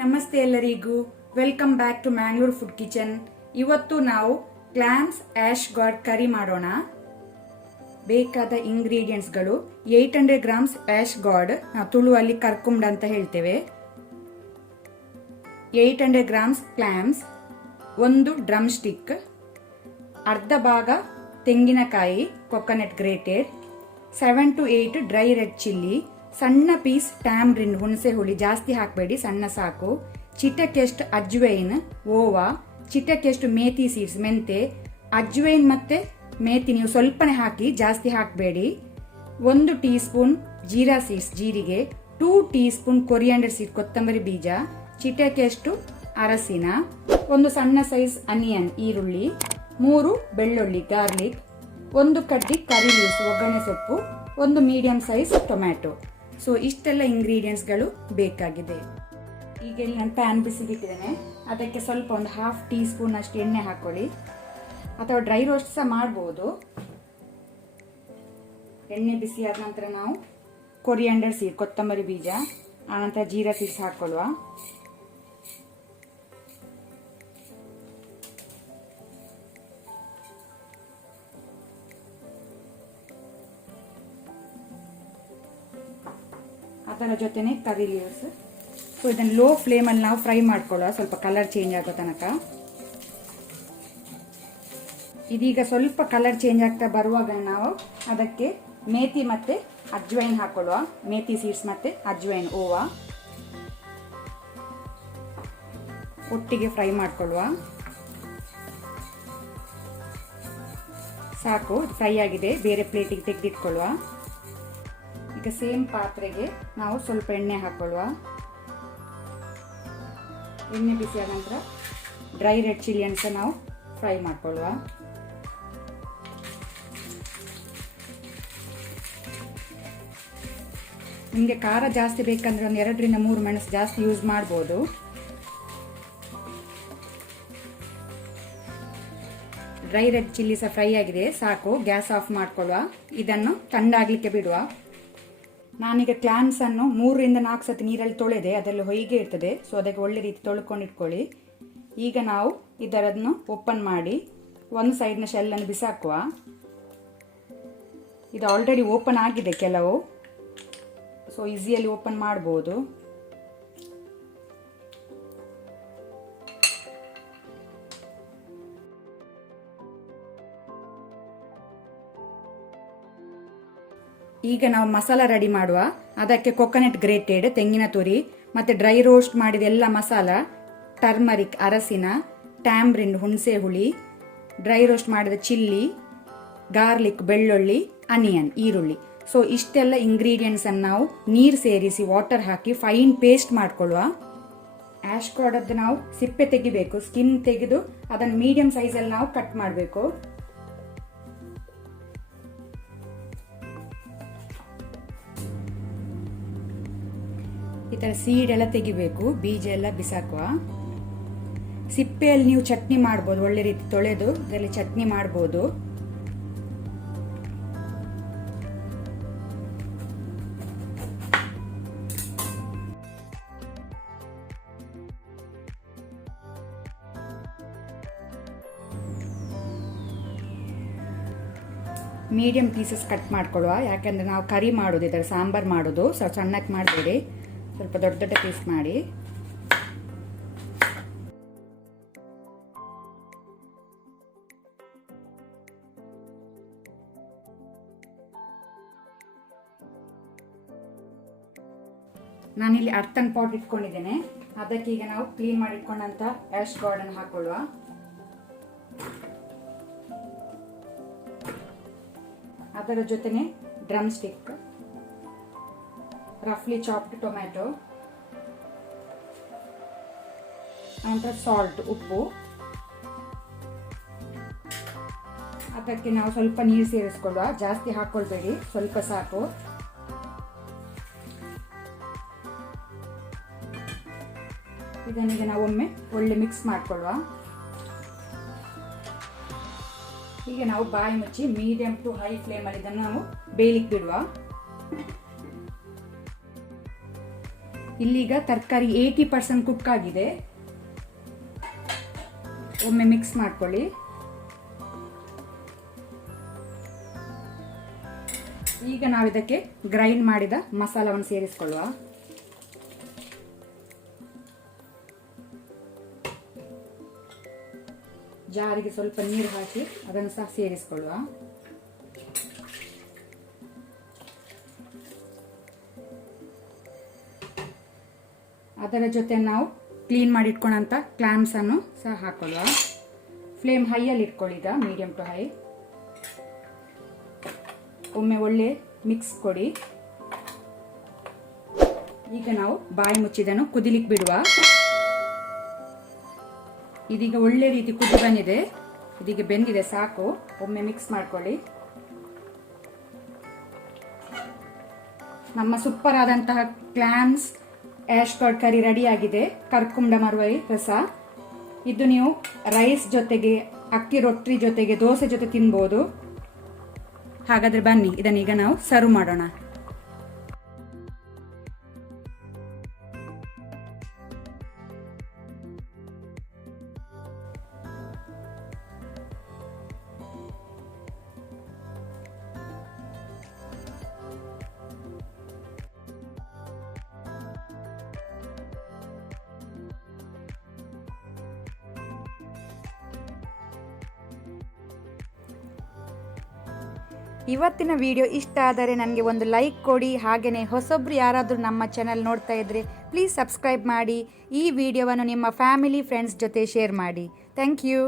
ನಮಸ್ತೆ ಎಲ್ಲರಿಗೂ, welcome back to Mangalore food kitchen. ಇವತ್ತು ನಾವು ಕ್ಲಾಮ್ಸ್ ಆಶ್ ಗಾರ್ಡ್ ಕರಿ ಮಾಡೋಣ. ಬೇಕಾದ ಇಂಗ್ರೀಡಿಯೆಂಟ್ಸ್ಗಳು 800 ಗ್ರಾಮ್ಸ್ ಆಶ್ ಗಾರ್ಡ್, ನಾವು ತುಳುವಲ್ಲಿ ಕರ್ಕುಂಡ್ ಅಂತ ಹೇಳ್ತೇವೆ. 800 ಗ್ರಾಮ್ಸ್ ಕ್ಲಾಮ್ಸ್, ಒಂದು ಡ್ರಮ್ ಸ್ಟಿಕ್, ಅರ್ಧ ಭಾಗ ತೆಂಗಿನಕಾಯಿ coconut grated, 7 to 8 dry red chilli, ಸಣ್ಣ ಪೀಸ್ ಟ್ಯಾಮ್ರಿನ್ ಹುಣಸೆ ಹುಳಿ, ಜಾಸ್ತಿ ಹಾಕಬೇಡಿ, ಸಣ್ಣ ಸಾಕು, ಚಿಟಕೆಷ್ಟು ಅಜ್ವೈನ್, ಓವಾ, ಚಿಟಕೆಷ್ಟು ಮೇಥಿ ಸೀಡ್ಸ್ ಮೆಂತೆ. ಅಜ್ವೈನ್ ಮತ್ತೆ ಮೇಥಿ ನೀವು ಸ್ವಲ್ಪನೇ ಹಾಕಿ, ಜಾಸ್ತಿ ಹಾಕಬೇಡಿ. 1 ಟೀ ಸ್ಪೂನ್ ಜೀರಾ ಸೀಡ್ಸ್ ಜೀರಿಗೆ, 2 ಟೀ ಸ್ಪೂನ್ ಕೊರಿಯಾಂಡರ್ ಸೀಡ್ ಕೊತ್ತಂಬರಿ ಬೀಜ, ಚಿಟಕೆಷ್ಟು ಅರಸಿನ, ಒಂದು ಸಣ್ಣ ಸೈಜ್ ಅನಿಯನ್ ಈರುಳ್ಳಿ, 3 ಬೆಳ್ಳುಳ್ಳಿ ಗಾರ್ಲಿಕ್, 1 ಕಡ್ಡಿ ಕರಿ ಲೀವ್ಸ್ ಒಗ್ಗರಣೆ ಸೊಪ್ಪು, 1 ಮೀಡಿಯಂ ಸೈಜ್ ಟೊಮ್ಯಾಟೊ. ಸೊ ಇಷ್ಟೆಲ್ಲ ಇಂಗ್ರೀಡಿಯೆಂಟ್ಸ್ಗಳು ಬೇಕಾಗಿದೆ. ಈಗ ಇಲ್ಲಿ ನಾನು ಪ್ಯಾನ್ ಬಿಸಿಗಿಟ್ಟಿದ್ದೇನೆ, ಅದಕ್ಕೆ ಸ್ವಲ್ಪ ಒಂದು 1/2 ಟೀ ಸ್ಪೂನ್ ಅಷ್ಟು ಎಣ್ಣೆ ಹಾಕೊಳ್ಳಿ, ಅಥವಾ ಡ್ರೈ ರೋಸ್ಟ್ ಸಹ ಮಾಡ್ಬೋದು. ಎಣ್ಣೆ ಬಿಸಿ ಆದ ನಂತರ ನಾವು ಕೊರಿಯಾಂಡರ್ ಸೀಡ್ ಕೊತ್ತಂಬರಿ ಬೀಜ, ಆನಂತರ ಜೀರಾ ಸೀಡ್ಸ್ ಹಾಕೊಳ್ಳುವ. ಅದರ ಜೊತೆನೆ ಕರಿ ಲೀವ್ಸ್. ಸೊ ಇದನ್ನು ಲೋ ಫ್ಲೇಮಲ್ಲಿ ನಾವು ಫ್ರೈ ಮಾಡ್ಕೊಳ್ಳುವ, ಸ್ವಲ್ಪ ಕಲರ್ ಚೇಂಜ್ ಆಗೋ ತನಕ. ಇದೀಗ ಸ್ವಲ್ಪ ಕಲರ್ ಚೇಂಜ್ ಆಗ್ತಾ ಬರುವಾಗ ನಾವು ಅದಕ್ಕೆ ಮೇಥಿ ಮತ್ತೆ ಅಜ್ವೈನ್ ಹಾಕೊಳ್ಳುವ. ಮೇಥಿ ಸೀಡ್ಸ್ ಮತ್ತೆ ಅಜ್ವೈನ್ ಓವಾ ಒಟ್ಟಿಗೆ ಫ್ರೈ ಮಾಡ್ಕೊಳ್ಳುವ. ಸಾಕು, ಫ್ರೈ ಆಗಿದೆ, ಬೇರೆ ಪ್ಲೇಟಿಗೆ ತೆಗೆದಿಟ್ಕೊಳ್ಳುವ. ಈಗ ಸೇಮ್ ಪಾತ್ರೆಗೆ ನಾವು ಸ್ವಲ್ಪ ಎಣ್ಣೆ ಹಾಕೊಳ್ಳುವ. ಎಣ್ಣೆ ಬಿಸಿಯಾದ ನಂತರ ಡ್ರೈ ರೆಡ್ ಚಿಲ್ಲಿಯನ್ನು ಸಹ ನಾವು ಫ್ರೈ ಮಾಡ್ಕೊಳ್ಳುವ. ನಿಮಗೆ ಖಾರ ಜಾಸ್ತಿ ಬೇಕಂದ್ರೆ ಒಂದು 2 ರಿಂದ 3 ಮೆಣಸು ಜಾಸ್ತಿ ಯೂಸ್ ಮಾಡ್ಬೋದು. ಡ್ರೈ ರೆಡ್ ಚಿಲ್ಲಿ ಸಹ ಫ್ರೈ ಆಗಿದೆ, ಸಾಕು, ಗ್ಯಾಸ್ ಆಫ್ ಮಾಡ್ಕೊಳ್ಳುವ. ಇದನ್ನು ತಣ್ಣಗಾಗಲಿಕ್ಕೆ ಬಿಡುವ. ನಾನೀಗ ಕ್ಲಾಮ್ಸ್ ಅನ್ನು 3 ರಿಂದ 4 ಸತಿ ನೀರಲ್ಲಿ ತೊಳೆದೆ, ಅದರಲ್ಲಿ ಹೊಯ್ಗೆ ಇರ್ತದೆ, ಸೊ ಅದಕ್ಕೆ ಒಳ್ಳೆ ರೀತಿ ತೊಳ್ಕೊಂಡು ಇಟ್ಕೊಳ್ಳಿ. ಈಗ ನಾವು ಇದರನ್ನು ಓಪನ್ ಮಾಡಿ ಒಂದು ಸೈಡ್ನ ಶೆಲ್ಲನ್ನು ಬಿಸಾಕುವ. ಇದು ಆಲ್ರೆಡಿ ಓಪನ್ ಆಗಿದೆ ಕೆಲವು, ಸೊ ಈಸಿಯಲ್ಲಿ ಓಪನ್ ಮಾಡ್ಬೋದು. ಈಗ ನಾವು ಮಸಾಲ ರೆಡಿ ಮಾಡುವ. ಅದಕ್ಕೆ ಕೊಕೊನಟ್ ಗ್ರೇಟೆಡ್ ತೆಂಗಿನ ತುರಿ ಮತ್ತೆ ಡ್ರೈ ರೋಸ್ಟ್ ಮಾಡಿದ ಎಲ್ಲ ಮಸಾಲ, ಟರ್ಮರಿಕ್ ಅರಸಿನ, ಟ್ಯಾಮ್ರಿನ್ ಹುಣಸೆ ಹುಳಿ, ಡ್ರೈ ರೋಸ್ಟ್ ಮಾಡಿದ ಚಿಲ್ಲಿ, ಗಾರ್ಲಿಕ್ ಬೆಳ್ಳುಳ್ಳಿ, ಅನಿಯನ್ ಈರುಳ್ಳಿ. ಸೊ ಇಷ್ಟೆಲ್ಲ ಇಂಗ್ರೀಡಿಯೆಂಟ್ಸ್ ಅನ್ನು ನಾವು ನೀರು ಸೇರಿಸಿ ವಾಟರ್ ಹಾಕಿ ಫೈನ್ ಪೇಸ್ಟ್ ಮಾಡ್ಕೊಳ್ಳುವ. ಆಶ್ ಗಾರ್ಡದ್ದು ನಾವು ಸಿಪ್ಪೆ ತೆಗಿಬೇಕು, ಸ್ಕಿನ್ ತೆಗೆದು ಅದನ್ನು ಮೀಡಿಯಂ ಸೈಜಲ್ಲಿ ನಾವು ಕಟ್ ಮಾಡಬೇಕು. ಈ ಥರ ಸೀಡ್ ಎಲ್ಲ ತೆಗಿಬೇಕು, ಬೀಜ ಎಲ್ಲ ಬಿಸಾಕುವ. ಸಿಪ್ಪೆಯಲ್ಲಿ ನೀವು ಚಟ್ನಿ ಮಾಡ್ಬೋದು, ಒಳ್ಳೆ ರೀತಿ ತೊಳೆದು ಇದರಲ್ಲಿ ಚಟ್ನಿ ಮಾಡ್ಬೋದು. ಮೀಡಿಯಂ ಪೀಸಸ್ ಕಟ್ ಮಾಡ್ಕೊಳ್ಳುವ, ಯಾಕಂದ್ರೆ ನಾವು ಕರಿ ಮಾಡೋದು, ಇದರ ಸಾಂಬಾರ್ ಮಾಡೋದು, ಸಣ್ಣಕ್ಕೆ ಮಾಡಬೇಡಿ, ಸ್ವಲ್ಪ ದೊಡ್ಡ ದೊಡ್ಡ ಪೀಸ್ ಮಾಡಿ. ನಾನಿಲ್ಲಿ ಅರ್ಥನ್ ಪಾಟ್ ಇಟ್ಕೊಂಡಿದ್ದೇನೆ, ಅದಕ್ಕೆ ಈಗ ನಾವು ಕ್ಲೀನ್ ಮಾಡಿ ಇಟ್ಕೊಂಡಂತ ಆಶ್ ಗಾರ್ಡ್ ಅನ್ನು ಹಾಕೊಳ್ಳುವ. ಅದರ ಜೊತೆನೆ ಡ್ರಮ್ ಸ್ಟಿಕ್, ರಫ್ಲಿ ಚಾಪ್ಡ್ ಟೊಮ್ಯಾಟೊ, ನಂತರ ಸಾಲ್ಟ್ ಉಪ್ಪು. ಅದಕ್ಕೆ ನಾವು ಸ್ವಲ್ಪ ನೀರು ಸೇರಿಸ್ಕೊಳ್ಳುವ, ಜಾಸ್ತಿ ಹಾಕೊಳ್ಬೇಡಿ, ಸ್ವಲ್ಪ ಸಾಕು. ಇದನ್ನೀಗ ನಾವು ಒಮ್ಮೆ ಒಳ್ಳೆ ಮಿಕ್ಸ್ ಮಾಡ್ಕೊಳ್ಳುವ. ಈಗ ನಾವು ಬಾಯಿ ಮುಚ್ಚಿ ಮೀಡಿಯಂ ಟು ಹೈ ಫ್ಲೇಮಲ್ಲಿ ಇದನ್ನು ನಾವು ಬೇಯಲಿಕ್ಕೆ ಬಿಡುವ. ಇಲ್ಲೀಗ ತರಕಾರಿ 80% ಕುಕ್ ಆಗಿದೆ. ಒಮ್ಮೆ ಮಿಕ್ಸ್ ಮಾಡ್ಕೊಳ್ಳಿ. ಈಗ ನಾವು ಇದಕ್ಕೆ ಗ್ರೈಂಡ್ ಮಾಡಿದ ಮಸಾಲವನ್ನು ಸೇರಿಸಿಕೊಳ್ಳುವ. ಜಾರಿಗೆ ಸ್ವಲ್ಪ ನೀರು ಹಾಕಿ ಅದನ್ನು ಸಹ ಸೇರಿಸಿಕೊಳ್ಳುವ. ಅದರ ಜೊತೆ ನಾವು ಕ್ಲೀನ್ ಮಾಡಿ ಇಟ್ಕೊಂಡಂತ ಕ್ಲಾಮ್ಸ್ ಅನ್ನು ಸಹ ಹಾಕೊಳ್ಳುವ. ಫ್ಲೇಮ್ ಹೈಯಲ್ಲಿ ಇಟ್ಕೊಳ್ಳಿ, ಈಗ ಮೀಡಿಯಂ ಟು ಹೈ. ಒಮ್ಮೆ ಒಳ್ಳೆ ಮಿಕ್ಸ್ ಕೊಡಿ. ಈಗ ನಾವು ಬಾಯಿ ಮುಚ್ಚಿದನ್ನು ಕುದಿಲಿಕ್ಕೆ ಬಿಡುವ. ಇದೀಗ ಒಳ್ಳೆ ರೀತಿ ಕುದಿ ಬಂದಿದೆ, ಇದೀಗ ಬೆಂದಿದೆ, ಸಾಕು. ಒಮ್ಮೆ ಮಿಕ್ಸ್ ಮಾಡ್ಕೊಳ್ಳಿ. ನಮ್ಮ ಸೂಪರ್ ಆದಂತಹ ಕ್ಲಾಮ್ಸ್ ಆಶ್ ಕಾರ್ಡ್ ಕರಿ ರೆಡಿ ಆಗಿದೆ. ಕರ್ಕುಂಡ ಮರುವೈ ರಸ. ಇದು ನೀವು ರೈಸ್ ಜೊತೆಗೆ, ಅಕ್ಕಿ ರೊಟ್ಟಿ ಜೊತೆಗೆ, ದೋಸೆ ಜೊತೆ ತಿನ್ಬೋದು. ಹಾಗಾದ್ರೆ ಬನ್ನಿ, ಇದನ್ನೀಗ ನಾವು ಸರ್ವ್ ಮಾಡೋಣ. ಇವತ್ತಿನ ವಿಡಿಯೋ ಇಷ್ಟ ಆದರೆ ನನಗೆ ಒಂದು ಲೈಕ್ ಕೊಡಿ. ಹಾಗೆಯೇ ಹೊಸೊಬ್ರು ಯಾರಾದರೂ ನಮ್ಮ ಚಾನಲ್ ನೋಡ್ತಾ ಇದ್ದರೆ ಪ್ಲೀಸ್ ಸಬ್ಸ್ಕ್ರೈಬ್ ಮಾಡಿ. ಈ ವಿಡಿಯೋವನ್ನು ನಿಮ್ಮ ಫ್ಯಾಮಿಲಿ ಫ್ರೆಂಡ್ಸ್ ಜೊತೆ ಶೇರ್ ಮಾಡಿ. Thank you.